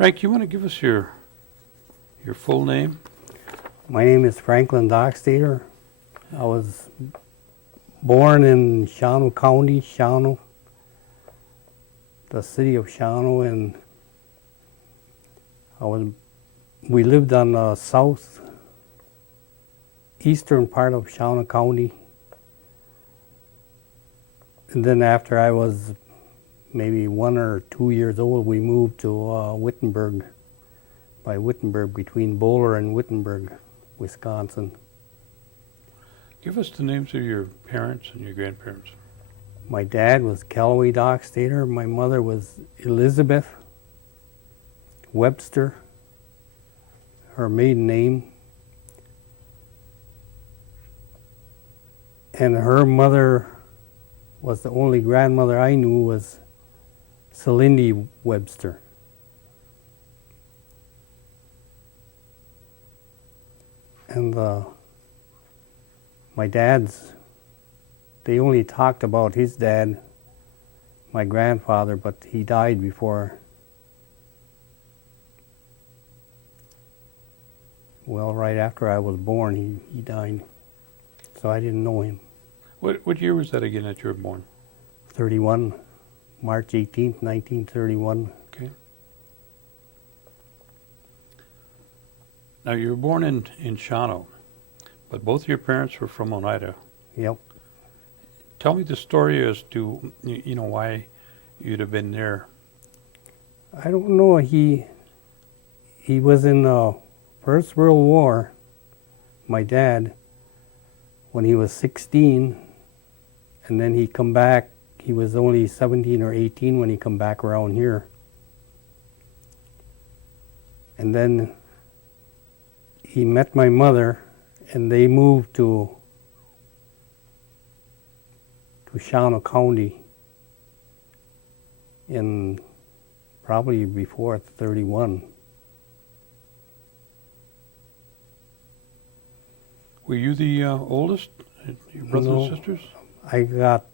Frank, you want to give us your full name? My name is Franklin Doxtator. I was born in Shawano County, Shawano, the city of Shawano, and we lived on the southeastern part of Shawano County. And then after I was maybe 1 or 2 years old, we moved to Wittenberg, by Wittenberg, between Bowler and Wittenberg, Wisconsin. Give us the names of your parents and your grandparents. My dad was Callaway Doxtator. My mother was Elizabeth Webster, her maiden name. And her mother was the only grandmother I knew, was Celindy Webster. And my dad's, they only talked about his dad, my grandfather, but he died before, well, right after I was born, he died. So I didn't know him. What year was that again that you were born? 31, March 18th, 1931. Okay. Now you were born in Shawano, but both of your parents were from Oneida. Yep. Tell me the story as to why you'd have been there. I don't know. He was in the First World War, my dad, when he was 16, and then he come back. He was only 17 or 18 when he come back around here. And then he met my mother, and they moved to Shawano County in probably before 31. Were you the oldest? Your brothers No. and sisters? I got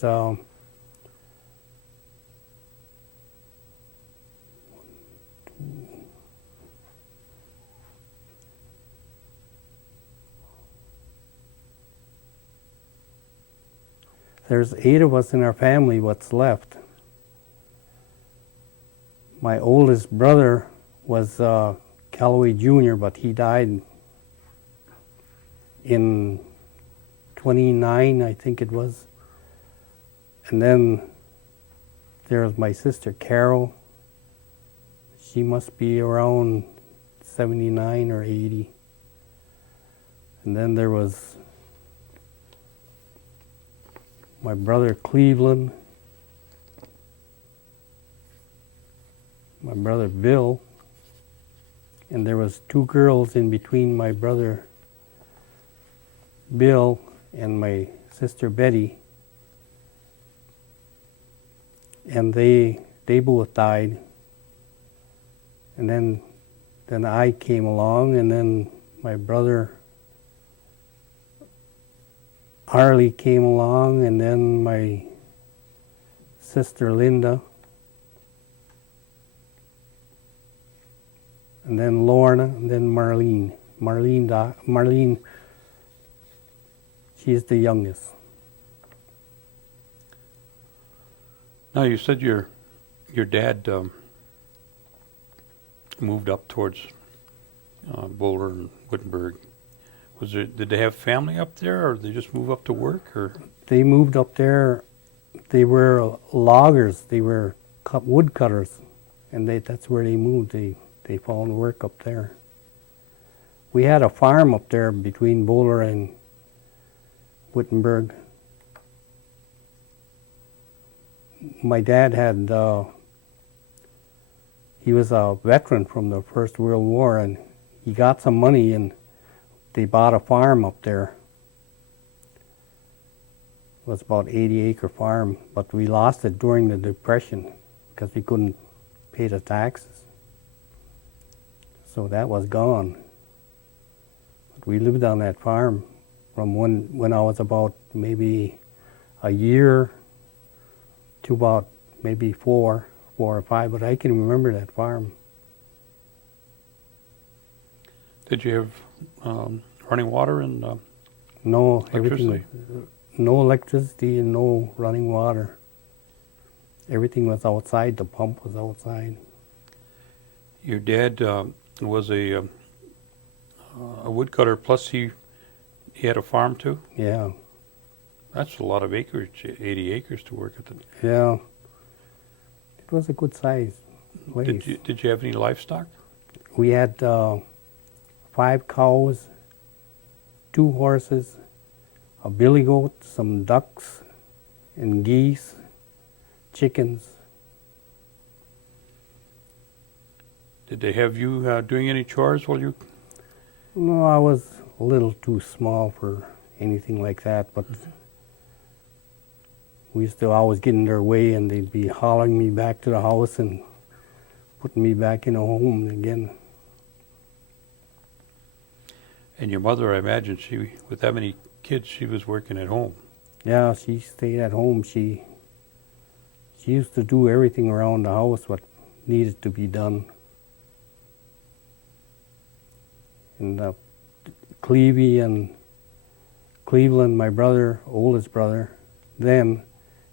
there's 8 of us in our family what's left. My oldest brother was Callaway Jr., but he died in 29, I think it was. And then there's my sister Carol. She must be around 79 or 80. And then there was my brother Cleveland, my brother Bill, and there was 2 girls in between my brother Bill and my sister Betty, and they both died. And then I came along, and then my brother Harley came along, and then my sister Linda, and then Lorna, and then Marlene. Marlene, she's the youngest. Now you said your dad moved up towards Boulder and Wittenberg. Did they have family up there, or did they just move up to work, or? They moved up there. They were loggers. They were woodcutters, and that's where they moved. They found work up there. We had a farm up there between Boulder and Wittenberg. My dad had, he was a veteran from the First World War, and he got some money, and they bought a farm up there. It was about 80-acre farm, but we lost it during the Depression because we couldn't pay the taxes. So that was gone. But we lived on that farm from when I was about maybe a year to about maybe four or five, but I can remember that farm. Did you have running water and No, everything, electricity? no electricity and no running water. Everything was outside, the pump was outside. Your dad was a woodcutter, plus he had a farm too? Yeah, That's a lot of acreage, 80 acres to work at. yeah. It was a good size place. Did you have any livestock? We had 5 cows, 2 horses, a billy goat, some ducks and geese, chickens. Did they have you doing any chores while you? No, I was a little too small for anything like that, but we used to always get in their way and they'd be hauling me back to the house and putting me back in a home again. And your mother, I imagine, with that many kids, she was working at home. Yeah, she stayed at home. She used to do everything around the house what needed to be done. And Cleveland, my brother, oldest brother, then,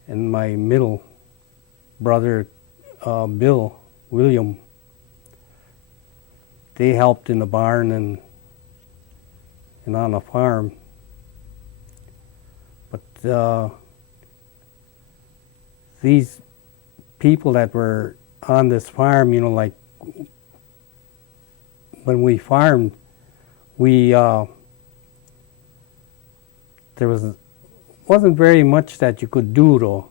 and my middle brother, William, they helped in the barn and on the farm. But these people that were on this farm, you know, like when we farmed, there wasn't very much that you could do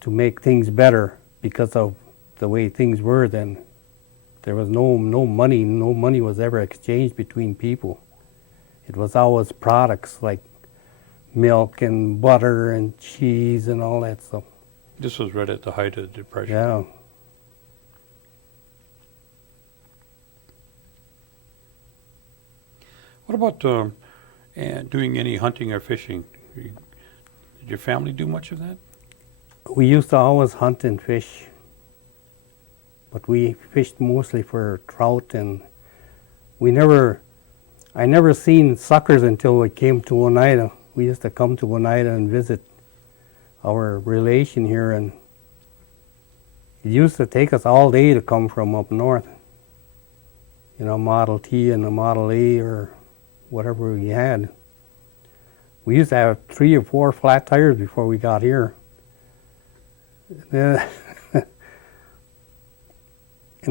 to make things better because of the way things were then. There was no money. No money was ever exchanged between people. It was always products like milk and butter and cheese and all that stuff. This was right at the height of the Depression. Yeah. What about doing any hunting or fishing? Did your family do much of that? We used to always hunt and fish, but we fished mostly for trout, and I never seen suckers until we came to Oneida. We used to come to Oneida and visit our relation here, and it used to take us all day to come from up north. You know, Model T and a Model A or whatever we had. We used to have 3 or 4 flat tires before we got here. And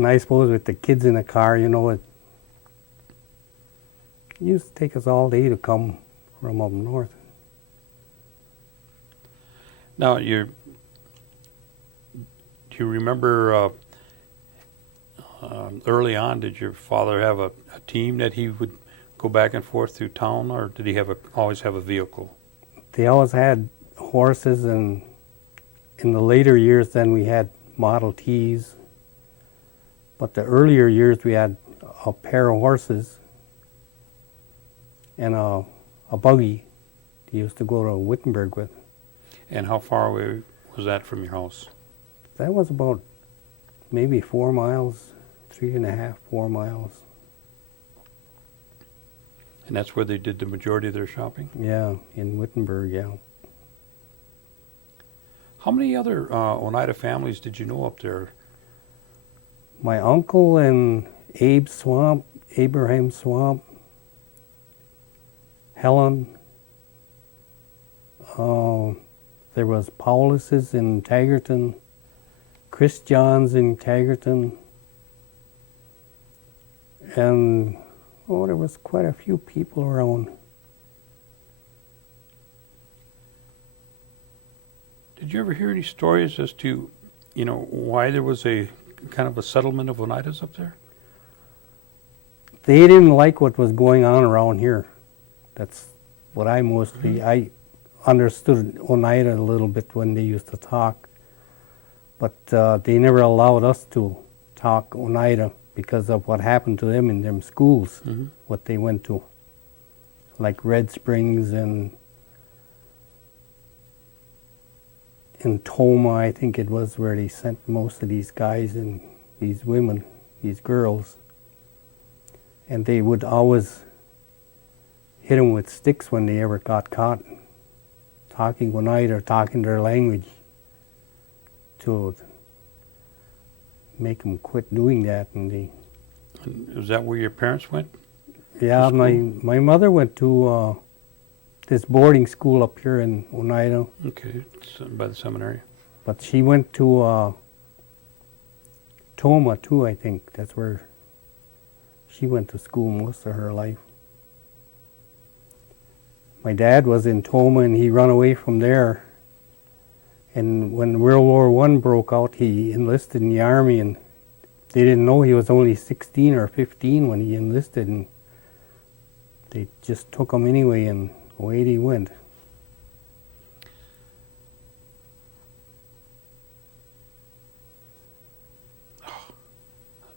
I suppose with the kids in the car, you know, it used to take us all day to come from up north. Now, do you remember early on, did your father have a team that he would go back and forth through town, or did he always have a vehicle? They always had horses, and in the later years then we had Model Ts. But the earlier years we had a pair of horses and a buggy he used to go to Wittenberg with. And how far away was that from your house? That was about maybe 4 miles, 3.5, 4 miles. And that's where they did the majority of their shopping? Yeah, in Wittenberg, yeah. How many other Oneida families did you know up there? My uncle and Abraham Swamp, Helen. There was Paulus's in Tagerton, Chris Johns in Tagerton, and there was quite a few people around. Did you ever hear any stories as to, why there was a kind of a settlement of Oneidas up there? They didn't like what was going on around here. That's what I I understood Oneida a little bit when they used to talk, but they never allowed us to talk Oneida because of what happened to them in them schools, what they went to, like Red Springs and in Toma, I think it was, where they sent most of these guys and these women, these girls. and they would always hit them with sticks when they ever got caught talking one night or talking their language to make them quit doing that. And they, And is that where your parents went? yeah, To my mother went to this boarding school up here in Oneida, Okay, it's by the seminary. but she went to Toma too, I think. That's where she went to school most of her life. My dad was in Toma and he ran away from there. And when World War I broke out, he enlisted in the army, and they didn't know he was only 16 or 15 when he enlisted, and they just took him anyway, and away he went.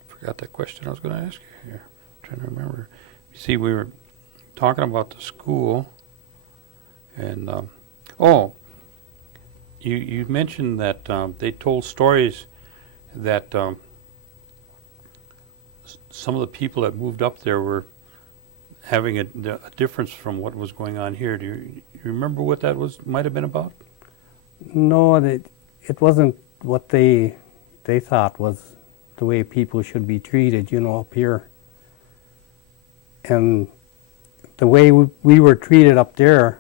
Forgot that question I was going to ask you here. I'm trying to remember. You see, we were talking about the school, and you mentioned that they told stories that some of the people that moved up there were having a difference from what was going on here. Do you remember what that might have been about? No, it wasn't what they thought was the way people should be treated, up here. And the way we were treated up there,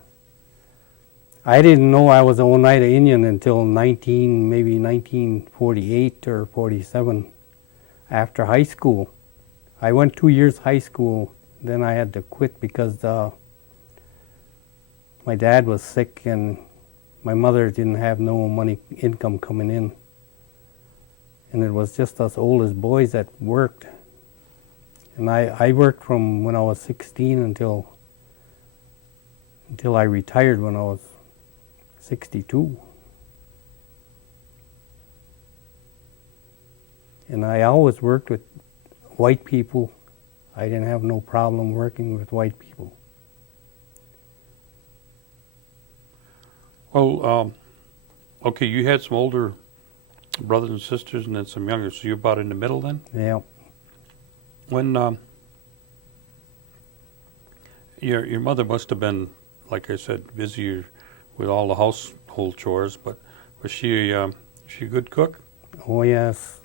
I didn't know I was an Oneida Indian until maybe 1948 or 47, after high school. I went 2 years high school, then I had to quit because my dad was sick and my mother didn't have no income coming in. And it was just us oldest boys that worked. And I worked from when I was 16 until I retired when I was 62. And I always worked with white people. I didn't have no problem working with white people. Well, okay, you had some older brothers and sisters and then some younger, so you're about in the middle then? Yeah. When your mother must have been, like I said, busy with all the household chores, but was she a good cook? Oh yes,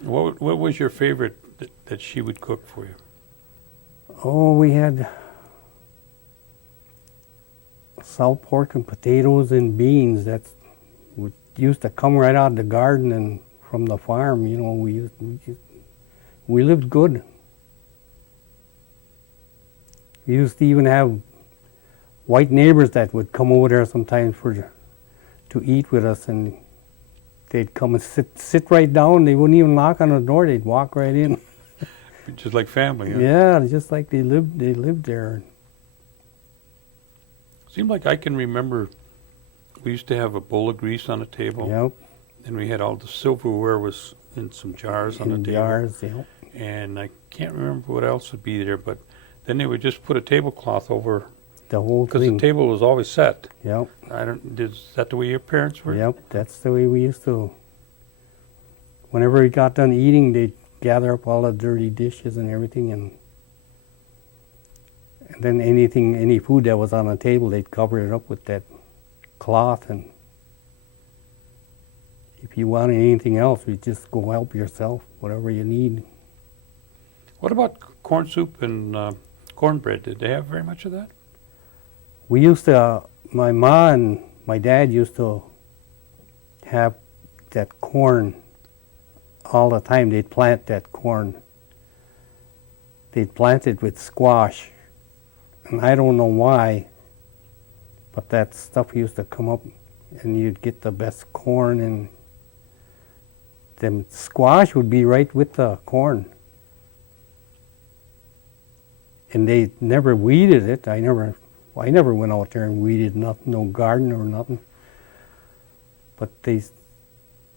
What was your favorite that she would cook for you? Oh, we had salt pork and potatoes and beans. That used to come right out of the garden and from the farm. We lived good. We used to even have white neighbors that would come over there sometimes to eat with us, and they'd come and sit right down. They wouldn't even knock on the door. They'd walk right in. Just like family, huh? Yeah, just like they lived there. Seemed like I can remember we used to have a bowl of grease on the table. Yep. And we had all the silverware was in some jars on the table. Jars, yep. And I can't remember what else would be there, but then they would just put a tablecloth over, The whole because thing. the table was always set. Yep. Is that the way your parents were? Yep, that's the way we used to. Whenever we got done eating, they'd gather up all the dirty dishes and everything, and then any food that was on the table, they'd cover it up with that cloth, and if you wanted anything else, you just go help yourself, whatever you need. What about corn soup and cornbread? Did they have very much of that? We used to, my ma and my dad used to have that corn all the time. They'd plant that corn. They'd plant it with squash. And I don't know why, but that stuff used to come up and you'd get the best corn, and the squash would be right with the corn. And they never weeded it. I never went out there and weeded nothing, no garden or nothing. But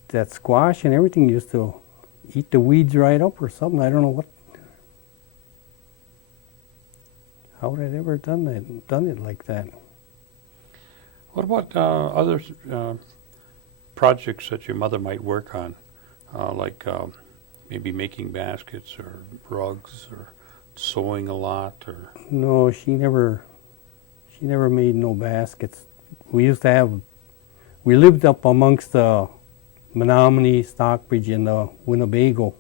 that squash and everything used to eat the weeds right up or something. I don't know how they ever done it like that. What about other projects that your mother might work on, like maybe making baskets or rugs or sewing a lot, or No, she never made no baskets. We used to have, we lived up amongst the Menominee, Stockbridge, and the Winnebago,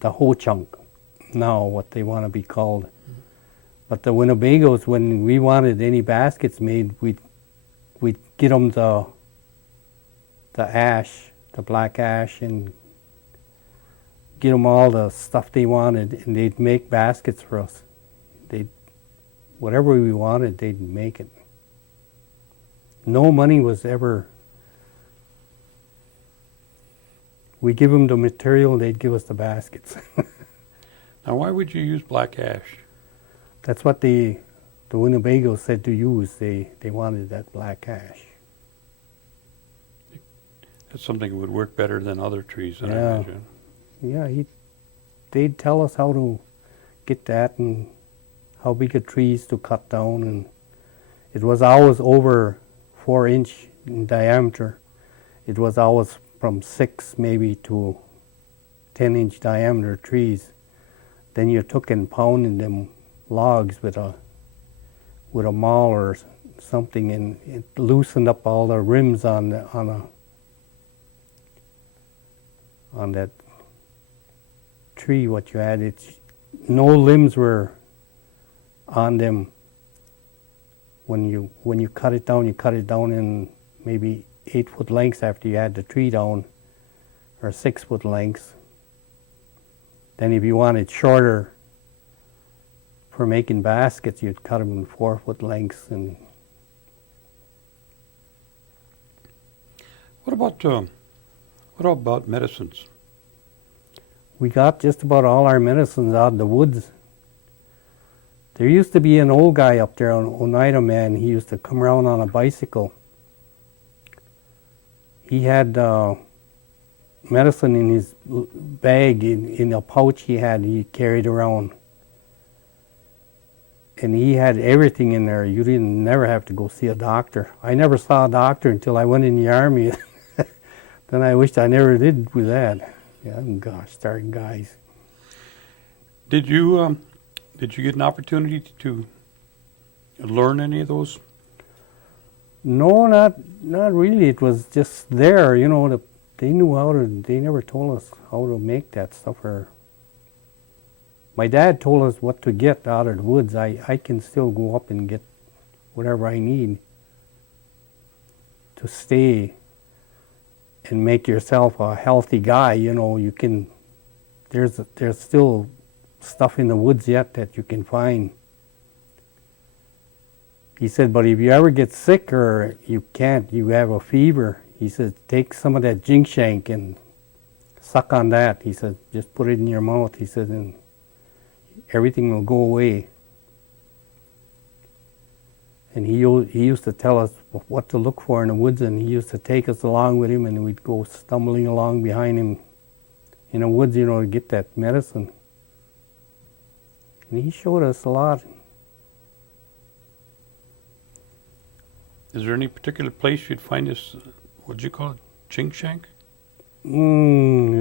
the Ho Chunk, now what they want to be called. But the Winnebagos, when we wanted any baskets made, we'd get them the ash, the black ash, and get them all the stuff they wanted, and they'd make baskets for us. Whatever we wanted, they'd make it. No money was ever. We give them the material, they'd give us the baskets. now why would you use black ash? That's what the Winnebagos said to use. They wanted that black ash. That's something that would work better than other trees, I Yeah. imagine. Yeah, they'd tell us how to get that and how big of trees to cut down, and it was always over 4 inch in diameter. It was always from 6 maybe to 10-inch diameter trees. Then you took and pounded them logs with a maul or something, and it loosened up all the rims on that tree. What you had, no limbs were on them. When you cut it down, you cut it down in maybe 8-foot lengths after you had the tree down, or 6-foot lengths. Then if you wanted shorter for making baskets, you'd cut them in 4-foot lengths. And What about medicines? we got just about all our medicines out of the woods. There used to be an old guy up there, an Oneida man. He used to come around on a bicycle. He had medicine in his bag, in a pouch he carried around. And he had everything in there. You didn't never have to go see a doctor. I never saw a doctor until I went in the Army. Then I wished I never did with that. Yeah, gosh, darn guys. Did you get an opportunity to learn any of those? No, not really. It was just there, you know. They knew how to. They never told us how to make that stuff. Or my dad told us what to get out of the woods. I can still go up and get whatever I need to stay and make yourself a healthy guy. You know, you can. There's still stuff in the woods yet that you can find. He said, but if you ever get sick or you have a fever, he said, take some of that jinkshank and suck on that. He said, just put it in your mouth. He said, and everything will go away. And he used to tell us what to look for in the woods, and he used to take us along with him, and we'd go stumbling along behind him in the woods, you know, to get that medicine. And he showed us a lot. Is there any particular place you'd find this, what'd you call it, chink-shank?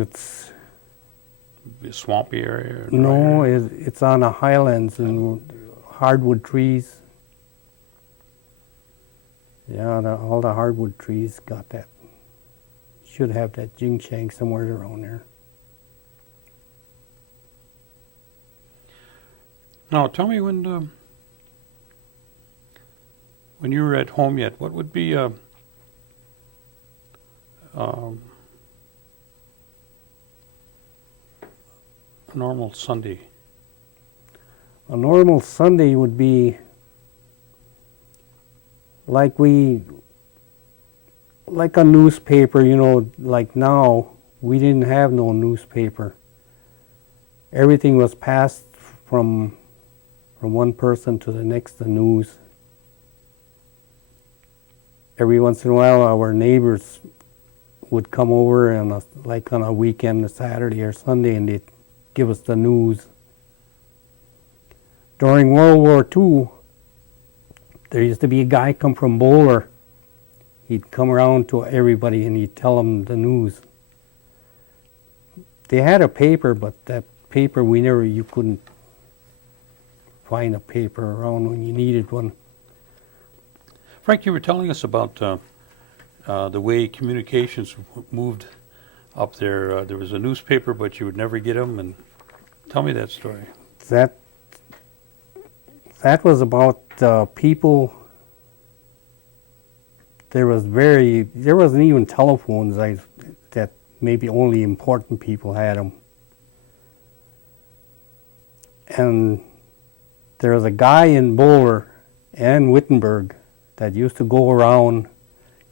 It's A swampy area? Or dry no, area? it's on the highlands and hardwood trees. Yeah, all the hardwood trees got that. Should have that jinkshank somewhere around there. Now, tell me when you were at home yet, what would be a normal Sunday? A normal Sunday would be like a newspaper, you know, like now. We didn't have no newspaper. Everything was passed from one person to the next, the news. Every once in a while, our neighbors would come over and like on a weekend, a Saturday or Sunday, and they'd give us the news. During World War II, there used to be a guy come from Bowler. He'd come around to everybody and he'd tell them the news. They had a paper, but that paper you couldn't find a paper around when you needed one. Frank, you were telling us about the way communications moved up there. There was a newspaper, but you would never get them. And tell me that story. That was about people. There wasn't even telephones. That maybe only important people had them. And there was a guy in Boulder and Wittenberg that used to go around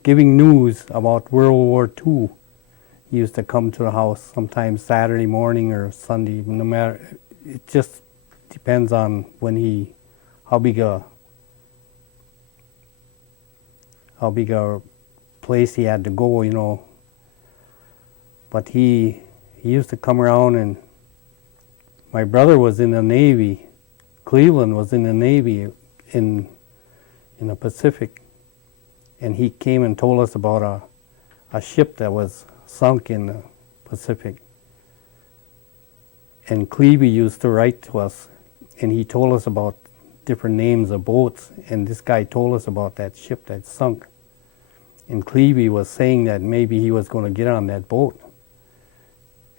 giving news about World War II. He used to come to the house sometimes Saturday morning or Sunday, no matter. It just depends on how big a place he had to go, you know. But he used to come around, and my brother was in the Navy. Cleveland was in the Navy in the Pacific, and he came and told us about a ship that was sunk in the Pacific. And Clevey used to write to us, and he told us about different names of boats, and this guy told us about that ship that sunk. And Clevey was saying that maybe he was going to get on that boat.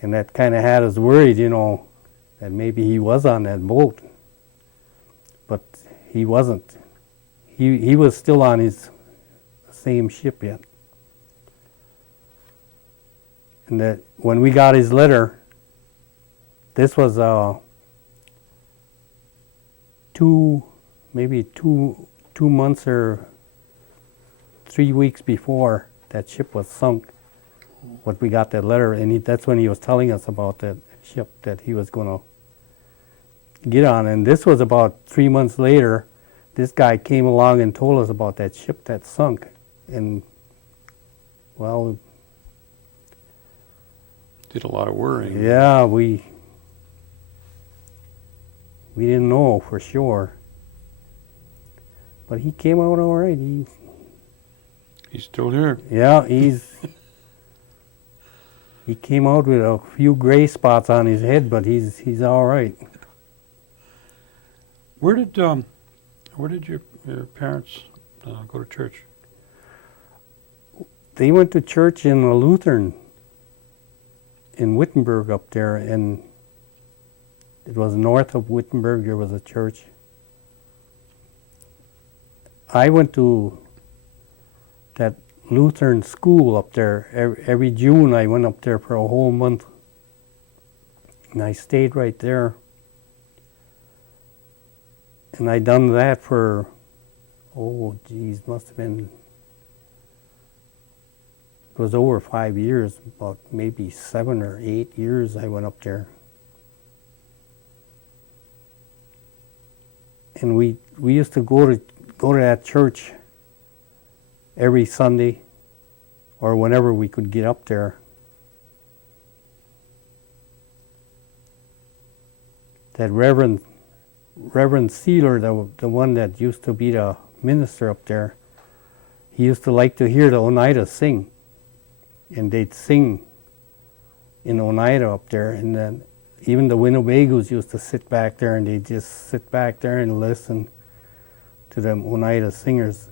And that kind of had us worried, you know, that maybe he was on that boat. But he wasn't. He was still on his same ship yet. And that when we got his letter, this was maybe two months or 3 weeks before that ship was sunk. But we got that letter, and that's when he was telling us about that ship that he was going to get on. And this was about 3 months later. This guy came along and told us about that ship that sunk. And, well, did a lot of worrying. Yeah, we didn't know for sure. But he came out all right. He's still here. Yeah, he came out with a few gray spots on his head, but he's all right. Where did your parents go to church? They went to church in a Lutheran in Wittenberg up there, and it was north of Wittenberg. There was a church. I went to that Lutheran school up there. Every June I went up there for a whole month, and I stayed right there. And I done that for, must have been, it was over 5 years, about maybe 7 or 8 years I went up there. And we used to go to that church every Sunday, or whenever we could get up there. That Reverend Sealer, the one that used to be the minister up there, he used to like to hear the Oneida sing. And they'd sing in Oneida up there, and then even the Winnebagos used to sit back there, and they'd just sit back there and listen to them Oneida singers.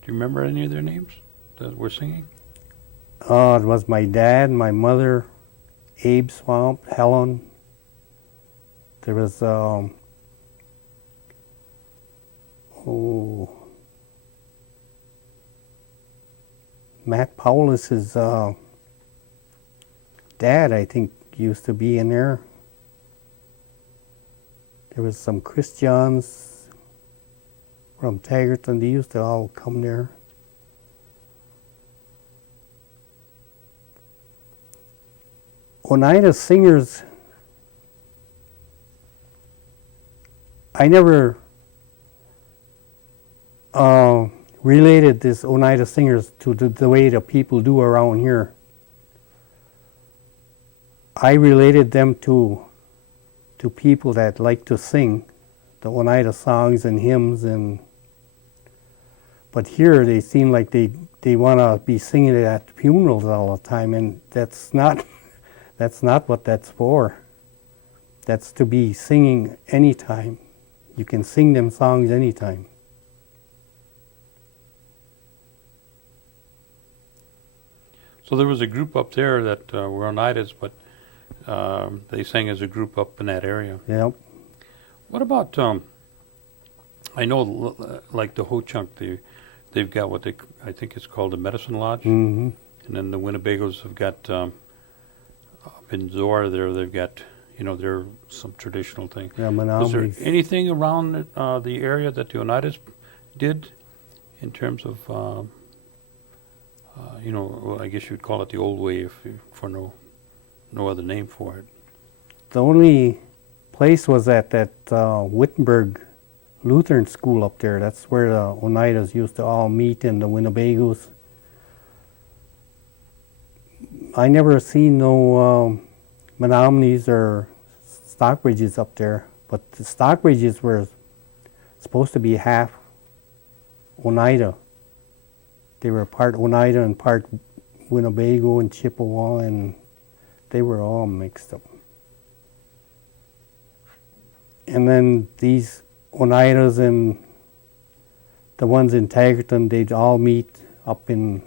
Do you remember any of their names that were singing? It was my dad, my mother, Abe Swamp, Helen. There was, Matt Paulus's dad, I think, used to be in there. There was some Christians from Taggarton. They used to all come there. Oneida singers, I never related this Oneida singers to the way the people do around here. I related them to people that like to sing the Oneida songs and hymns, but here they seem like they want to be singing it at funerals all the time, and that's not what that's for. that's to be singing anytime. You can sing them songs anytime. So there was a group up there that were Oneidas, but they sang as a group up in that area. Yep. What about, I know like the Ho-Chunk, they've got what I think it's called the Medicine Lodge. Mm-hmm. And then the Winnebagos have got, up in Zora there, they've got, their some traditional thing. Yeah, Is there monopolies. anything around the area that the Oneidas did in terms of, well, I guess you'd call it the old way for no other name for it. The only place was at that Wittenberg Lutheran school up there. That's where the Oneidas used to all meet, and the Winnebagos. I never seen no Menomonies or Stockbridges up there, but the Stockbridges were supposed to be half Oneida. They were part Oneida and part Winnebago and Chippewa, and they were all mixed up. And then these Oneidas and the ones in Tagerton, they'd all meet up in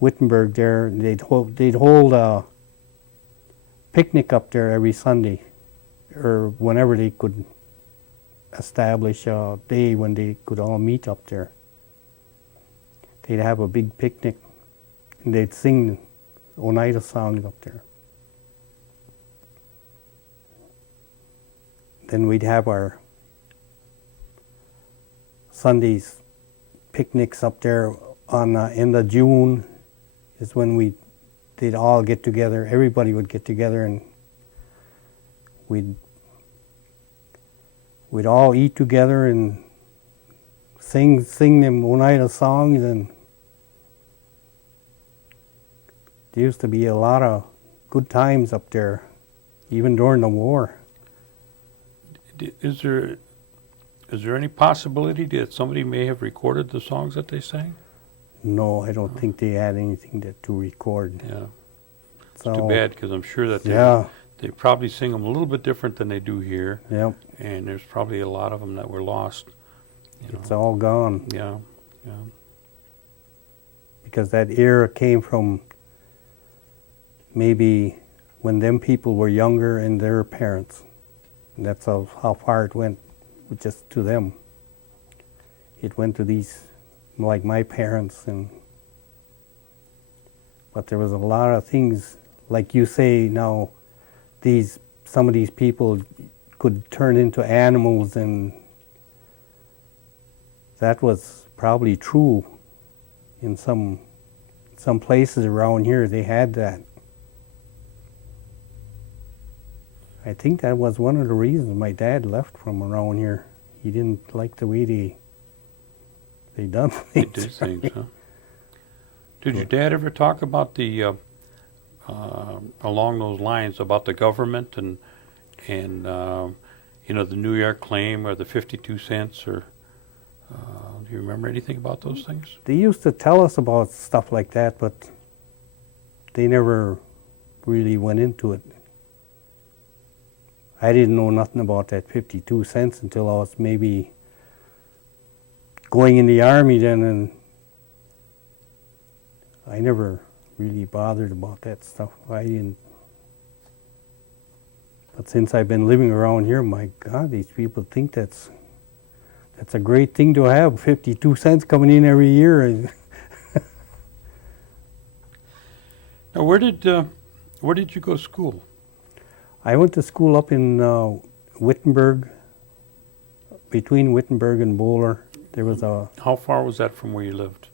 Wittenberg there. They'd hold a picnic up there every Sunday, or whenever they could establish a day when they could all meet up there. They'd have a big picnic, and they'd sing Oneida songs up there. Then we'd have our Sundays picnics up there on end of June is when they'd all get together. Everybody would get together, and we'd all eat together and sing them Oneida songs. And there used to be a lot of good times up there, even during the war. Is there any possibility that somebody may have recorded the songs that they sang? No, I don't think they had anything to record. Yeah, So, too bad, because I'm sure that Yeah, they probably sing them a little bit different than they do here, yep, and there's probably a lot of them that were lost. it's all gone. Yeah. Because that era came from maybe when them people were younger and their parents. And that's how far it went, just to them. It went to these, like my parents, but there was a lot of things, like you say now, some of these people could turn into animals, and that was probably true in some places around here. They had that. I think that was one of the reasons my dad left from around here. He didn't like the way they done They things. did things, huh? Did your dad ever talk about the along those lines about the government and the New York claim or the 52 cents or do you remember anything about those things? They used to tell us about stuff like that, but they never really went into it. I didn't know nothing about that 52 cents until I was maybe going in the Army then, and I never really bothered about that stuff. I didn't. But since I've been living around here, my God, these people think that's a great thing to have, 52 cents coming in every year. Now, where did you go to school? I went to school up in Wittenberg, between Wittenberg and Bowler. There was How far was that from where you lived?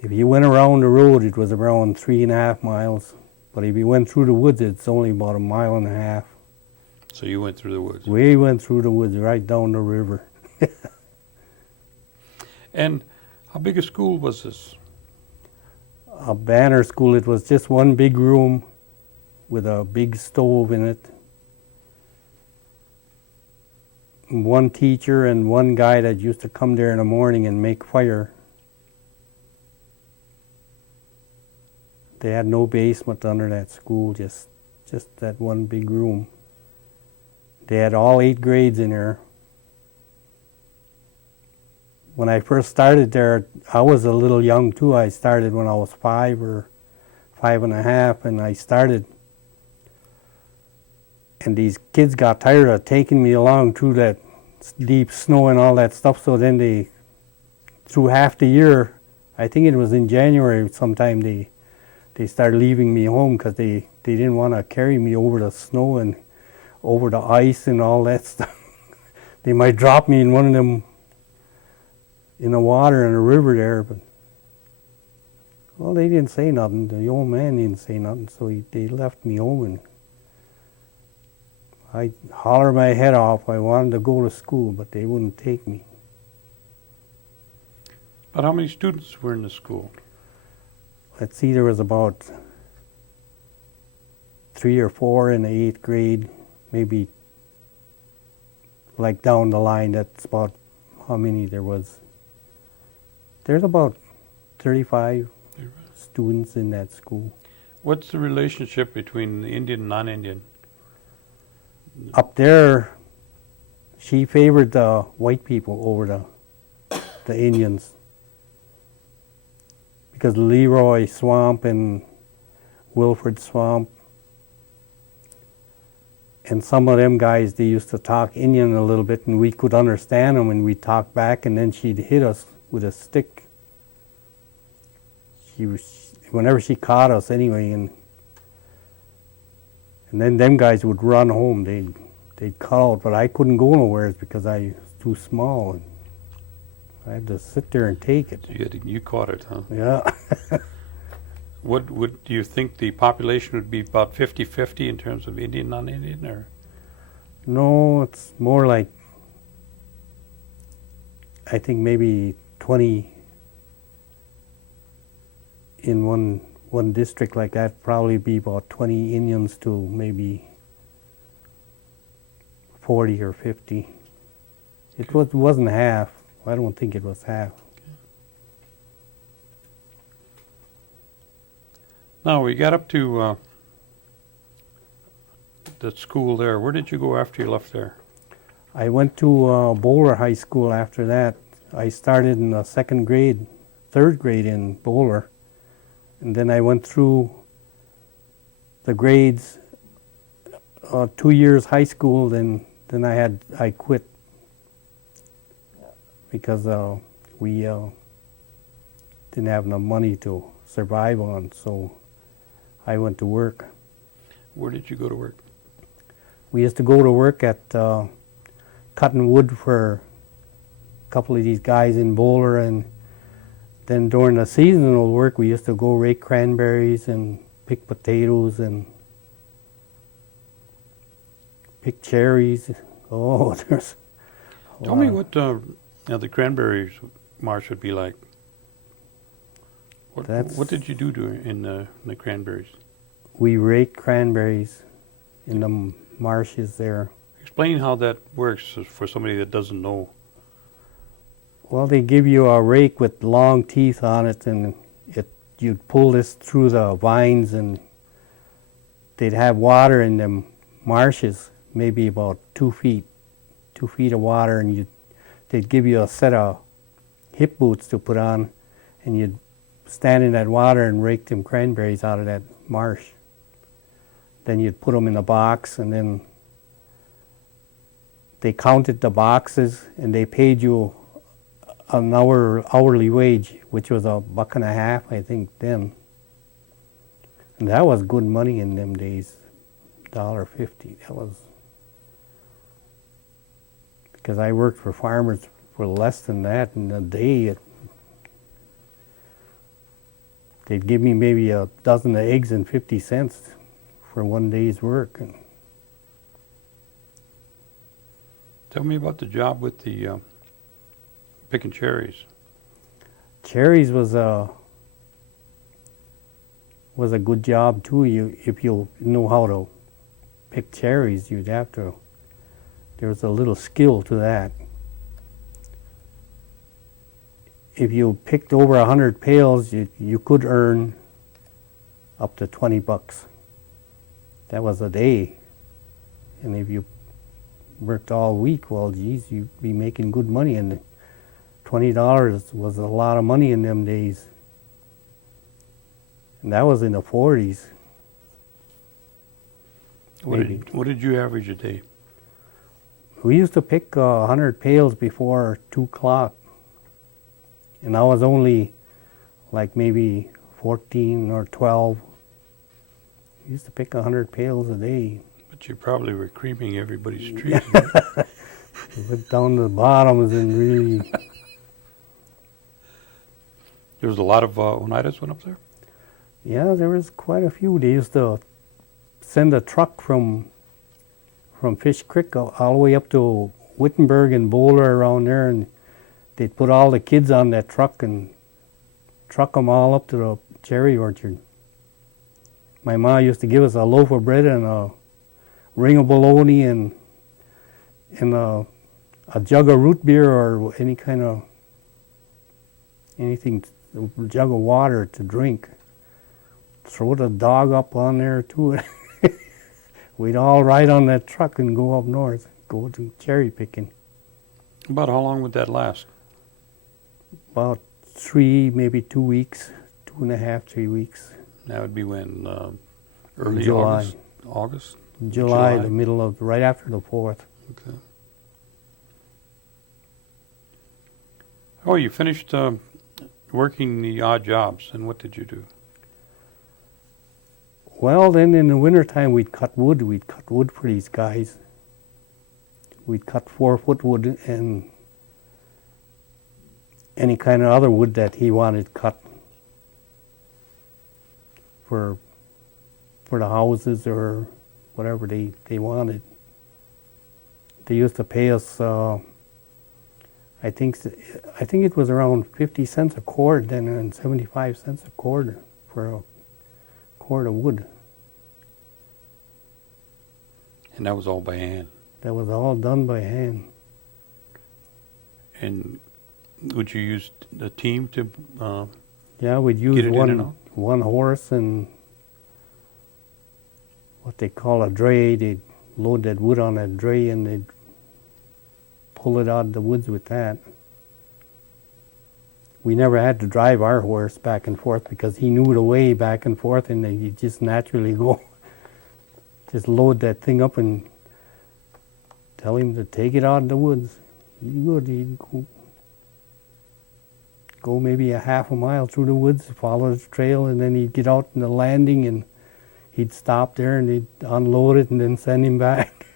If you went around the road, it was around 3.5 miles. But if you went through the woods, it's only about 1.5 miles. So you went through the woods. We went through the woods, right down the river. And how big a school was this? A banner school. It was just one big room with a big stove in it. And one teacher and one guy that used to come there in the morning and make fire. They had no basement under that school, just that one big room. They had all 8 grades in there. When I first started there, I was a little young too. I started when I was 5 or 5.5, and I started. And these kids got tired of taking me along through that deep snow and all that stuff, so then they, through half the year, I think it was in January sometime, they started leaving me home because they didn't want to carry me over the snow and over the ice and all that stuff. They might drop me in one of them, in the water in the river there, but, well, they didn't say nothing. The old man didn't say nothing, so they left me home, and I hollered my head off. I wanted to go to school, but they wouldn't take me. But how many students were in the school? Let's see, there was about 3 or 4 in the 8th grade, maybe like down the line, that's about how many there was. There's about 35 students in that school. What's the relationship between the Indian and non-Indian? Up there, she favored the white people over the Indians. Because Leroy Swamp and Wilfred Swamp and some of them guys, they used to talk Indian a little bit, and we could understand them, and we'd talk back, and then she'd hit us with a stick. Whenever she caught us anyway, and then them guys would run home. They'd call out, but I couldn't go nowhere because I was too small. And I had to sit there and take it. You caught it, huh? Yeah. What do you think the population would be, about 50-50 in terms of Indian, non-Indian, or? No, it's more like, I think maybe 20 in one district like that, probably be about 20 Indians to maybe 40 or 50. It wasn't half. I don't think it was half. Now, we got up to the school there. Where did you go after you left there? I went to Bowler High School after that. I started in the 2nd grade, 3rd grade in Bowler. And then I went through the grades, 2 years high school, then I quit because we didn't have enough money to survive on, so I went to work. Where did you go to work? We used to go to work at cutting wood for a couple of these guys in Bowler, and then during the seasonal work we used to go rake cranberries and pick potatoes and pick cherries. Oh, there's a Tell me what the cranberries marsh would be like. What did you do in the cranberries? We rake cranberries in the marshes there. Explain how that works for somebody that doesn't know. Well, they give you a rake with long teeth on it, and you'd pull this through the vines, and they'd have water in them marshes, maybe about 2 feet of water, and they'd give you a set of hip boots to put on, and you'd stand in that water and rake them cranberries out of that marsh. Then you'd put them in a box, and then they counted the boxes, and they paid you an hourly wage, which was $1.50, I think, then. And that was good money in them days, $1.50. That was, because I worked for farmers for less than that in a day. They'd give me maybe a dozen of eggs and 50 cents for one day's work. And tell me about the job with the picking cherries. Cherries was a good job too. If you know how to pick cherries, you'd have to. There was a little skill to that. If you picked over 100 pails, you could earn up to $20. That was a day. And if you worked all week, well, geez, you'd be making good money. And $20 was a lot of money in them days. And that was in the 40s. What did you average a day? We used to pick 100 pails before 2 o'clock. And I was only like maybe 14 or 12. We used to pick 100 pails a day. But you probably were creaming everybody's trees. We went down to the bottoms and really... There was a lot of Oneidas went up there? Yeah, there was quite a few. They used to send a truck from Fish Creek all the way up to Wittenberg and Boulder around there, and they'd put all the kids on that truck and truck them all up to the cherry orchard. My ma used to give us a loaf of bread and a ring of bologna and a jug of root beer or any kind of anything, a jug of water to drink. Throw the dog up on there too. We'd all ride on that truck and go up north, go to cherry picking. About how long would that last? About 3, maybe 2 weeks, 2.5, 3 weeks. That would be when early July. August? July, the middle of, right after the 4th. Okay. Oh, you finished working the odd jobs, and what did you do? Well, then in the wintertime we'd cut wood. We'd cut wood for these guys. We'd cut 4-foot wood and any kind of other wood that he wanted cut for the houses or whatever they wanted. They used to pay us, I think it was around 50 cents a cord then, and 75 cents a cord for a cord of wood. And that was all by hand. That was all done by hand. And would you use a team to Yeah, we'd use get it in and out? one horse and what they call a dray. They'd load that wood on a dray and they'd pull it out of the woods with that. We never had to drive our horse back and forth because he knew the way back and forth, and then he'd just naturally go. Just load that thing up and tell him to take it out of the woods. He would. He'd go maybe a half a mile through the woods, follow the trail, and then he'd get out in the landing and he'd stop there and he'd unload it and then send him back.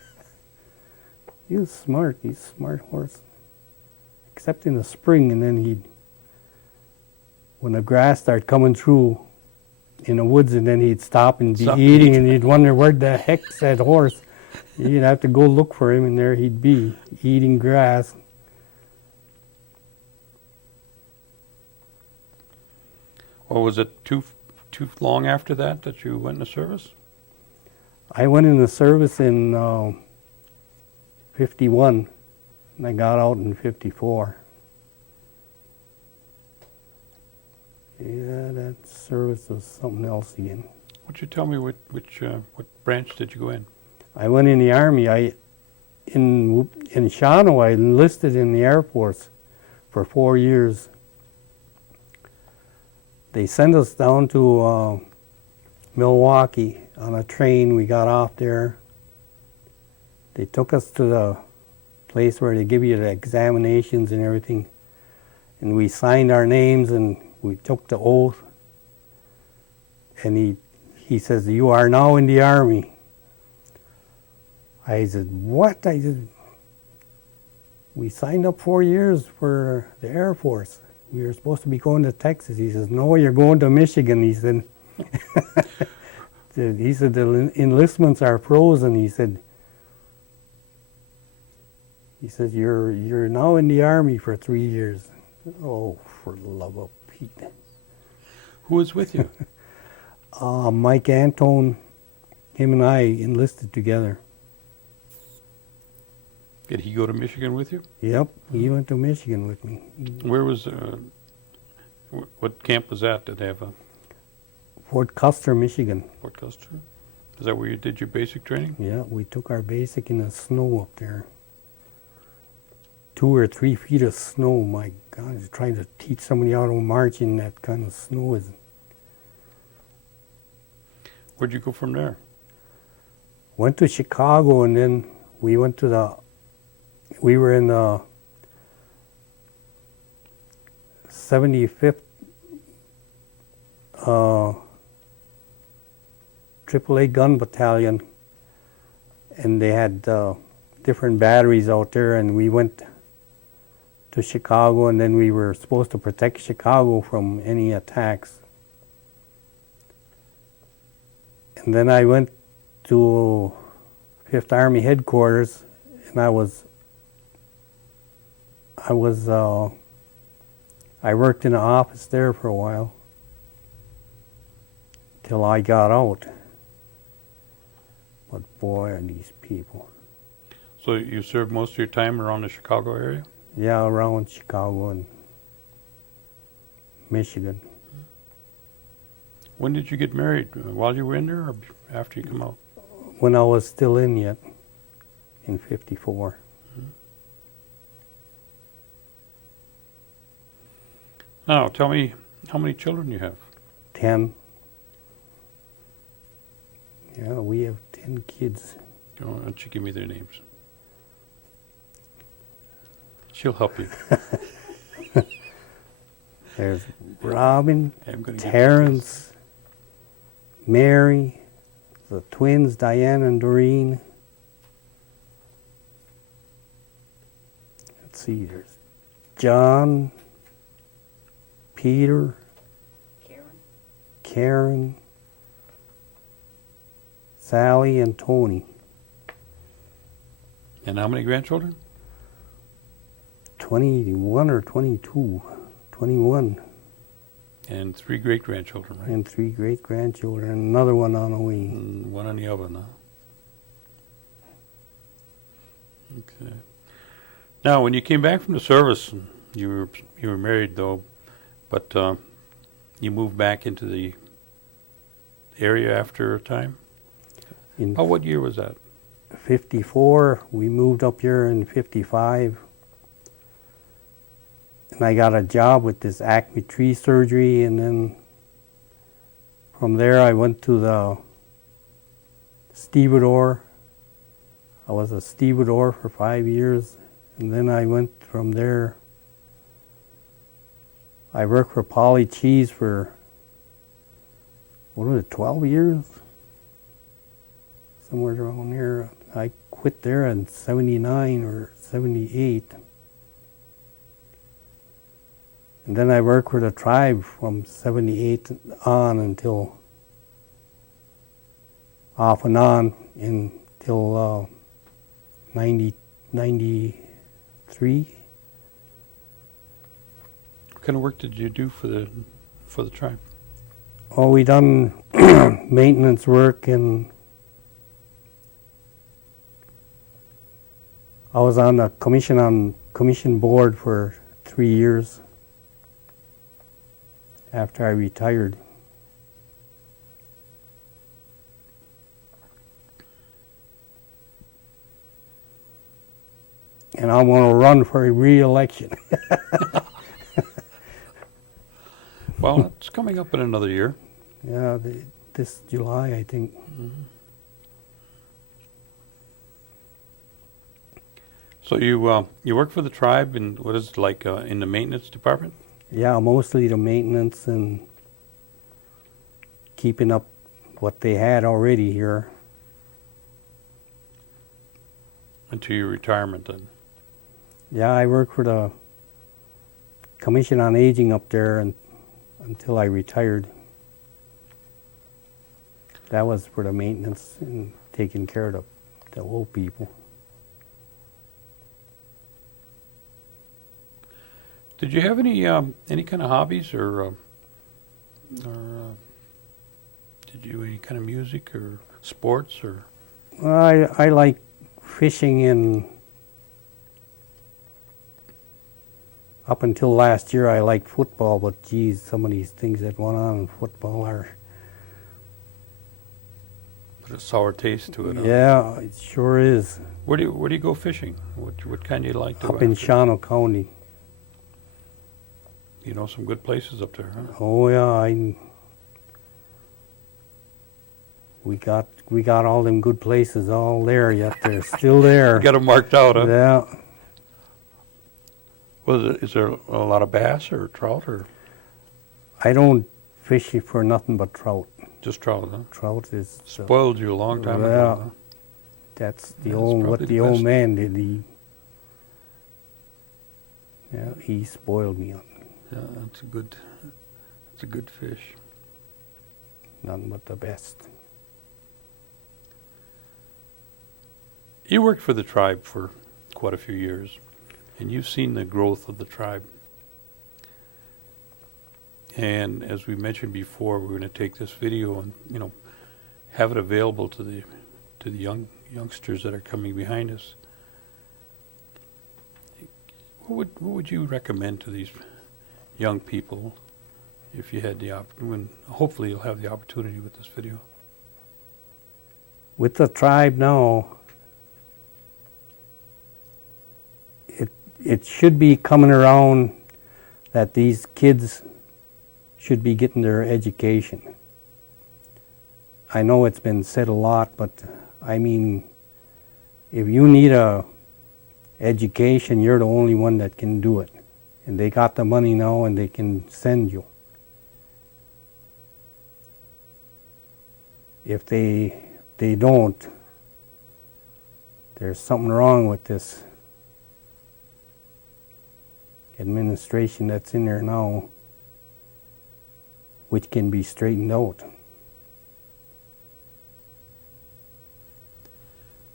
He was smart. He's a smart horse. Except in the spring, and then when the grass started coming through in the woods, and then he'd stop and be eating, and you'd wonder where the heck's that horse. You'd have to go look for him, and there he'd be, eating grass. Or was it too long after that you went into service? I went into service in 51, and I got out in 54. Yeah, that service was something else again. Would you tell me what branch did you go in? I went in the Army. In Shawano, I enlisted in the Air Force for 4 years. They sent us down to Milwaukee on a train. We got off there. They took us to the place where they give you the examinations and everything. And we signed our names and we took the oath. And he says, "You are now in the Army." I said, "What?" I said, "We signed up 4 years for the Air Force. We were supposed to be going to Texas." He says, "No, you're going to Michigan." He said, "The enlistments are frozen." He said, you're now in the Army for 3 years. Oh, for the love of Pete. Who was with you? Mike Antone, him and I enlisted together. Did he go to Michigan with you? Yep, he went to Michigan with me. Where was, what camp was that? Did they have a... Fort Custer, Michigan. Fort Custer? Is that where you did your basic training? Yeah, we took our basic in the snow up there. 2 or 3 feet of snow. My God, trying to teach somebody how to march in that kind of snow is. Where'd you go from there? Went to Chicago, and then we went to we were in the 75th AAA Gun Battalion, and they had different batteries out there, and we went to Chicago, and then we were supposed to protect Chicago from any attacks. And then I went to 5th Army headquarters, and I worked in the office there for a while till I got out. But boy, are these people. So you served most of your time around the Chicago area? Yeah, around Chicago and Michigan. When did you get married? While you were in there or after you come out? When I was still in yet, in 54. Now, tell me how many children you have. 10. Yeah, we have 10 kids. Why don't you give me their names? She'll help you. There's Robin, I'm gonna get Terrence, Mary, the twins, Diane and Doreen. Let's see, there's John, Peter, Karen, Sally, and Tony. And how many grandchildren? 21 or 22. 21. And 3 great-grandchildren, right? And 3 great-grandchildren, and another one on the way. And 1 in the oven, huh? Okay. Now, when you came back from the service, you were married though, but you moved back into the area after a time? In What year was that? 54, we moved up here in 55. And I got a job with this Acme Tree Surgery, and then from there I went to the stevedore. I was a stevedore for 5 years, and then I went from there. I worked for Polly Cheese for, 12 years? Somewhere around there. I quit there in 79 or 78. And then I worked for the tribe from 78 on until, off and on, until 93. What kind of work did you do for the tribe? Oh, we done maintenance work, and I was on the commission board for 3 years after I retired. And I'm going to run for a re-election. Well, it's coming up in another year. Yeah, this July, I think. So you work for the tribe, and what is it like in the maintenance department? Yeah, mostly the maintenance and keeping up what they had already here. Until your retirement, then. Yeah, I worked for the Commission on Aging up there until I retired. That was for the maintenance and taking care of the old people. Did you have any kind of hobbies, or did you do any kind of music or sports, or? Well, I like fishing, and up until last year I liked football, but geez, some of these things that went on in football are a sour taste to it. Huh? Yeah, it sure is. Where do you go fishing? What kind do you like to go Up in after? Shawano County. You know some good places up there, huh? Oh yeah, we got all them good places all there yet. They're still there. You got them marked out, huh? Yeah. Well, is there a lot of bass or trout or I don't fish it for nothing but trout. just trout, huh? Trout is Spoiled you a long time Yeah. ago, huh? that's Yeah, that's what probably the the old best. man did. He spoiled me on Yeah, that's a good fish. nothing but the best. You worked for the tribe for quite a few years, and you've seen the growth of the tribe. And as we mentioned before, we're going to take this video and have it available to the youngsters that are coming behind us. What would you recommend to these young people if you had the opportunity? Hopefully, you'll have the opportunity with this video. With the tribe now, it should be coming around that these kids should be getting their education. I know it's been said a lot, but I mean, if you need a education, you're the only one that can do it. And they got the money now and they can send you. If they don't, there's something wrong with this administration that's in there now, which can be straightened out.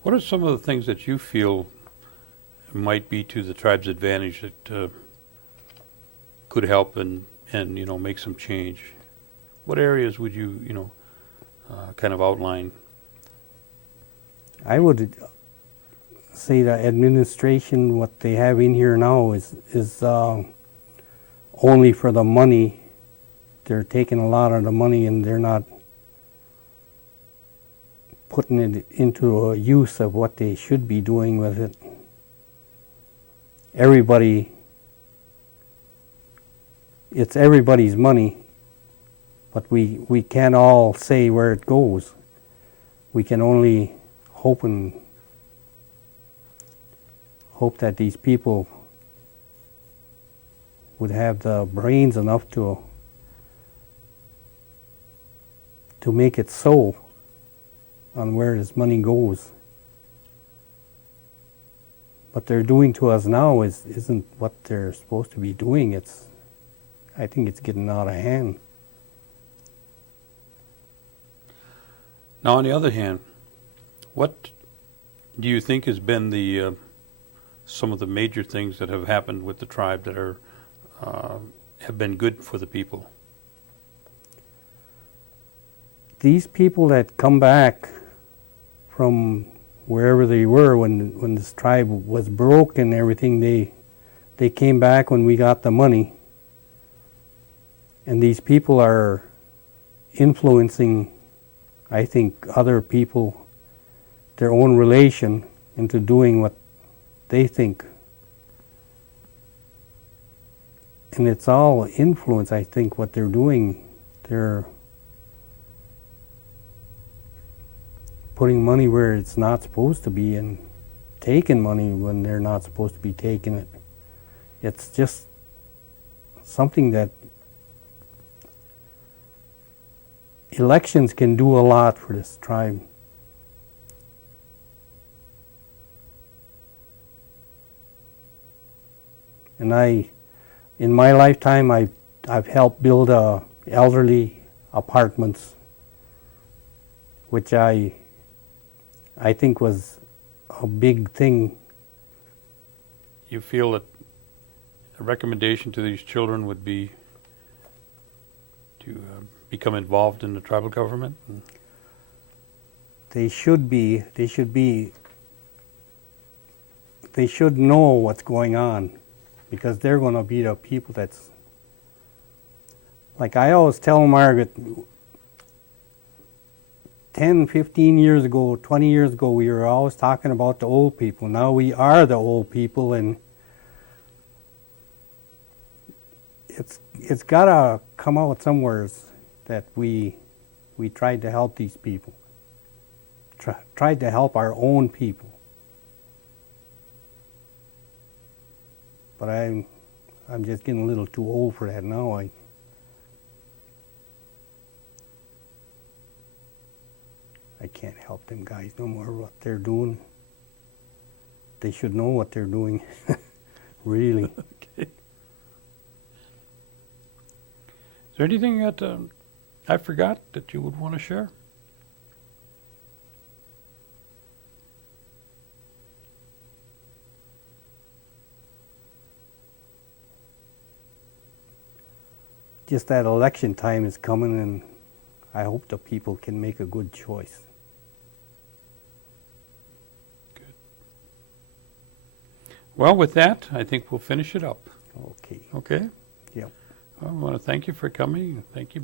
What are some of the things that you feel might be to the tribe's advantage that could help and make some change? What areas would you kind of outline? I would say the administration, what they have in here now is only for the money. They're taking a lot of the money and they're not putting it into a use of what they should be doing with it. It's everybody's money, but we can't all say where it goes. We can only hope that these people would have the brains enough to make it so on where this money goes. What they're doing to us now isn't what they're supposed to be doing. I think it's getting out of hand. Now, on the other hand, what do you think has been the some of the major things that have happened with the tribe that are have been good for the people? These people that come back from wherever they were when this tribe was broke and everything, they came back when we got the money. And these people are influencing, I think, other people, their own relation, into doing what they think. And it's all influence, I think, what they're doing. They're putting money where it's not supposed to be and taking money when they're not supposed to be taking it. It's just something that elections can do a lot for this tribe. And in my lifetime, I've helped build elderly apartments, which I think was a big thing. You feel that a recommendation to these children would be to become involved in the tribal government? They should know what's going on, because they're going to be the people that's, like I always tell Margaret, 10, 15 years ago, 20 years ago, we were always talking about the old people. Now we are the old people, and it's got to come out somewhere that we tried to help these people. Tried to help our own people. But I'm just getting a little too old for that now. I can't help them guys no more what they're doing. They should know what they're doing, really. Okay. Is there anything that I forgot that you would want to share? Just that election time is coming, and I hope the people can make a good choice. Well, with that, I think we'll finish it up. Okay. Okay? Yep. I want to thank you for coming. Thank you.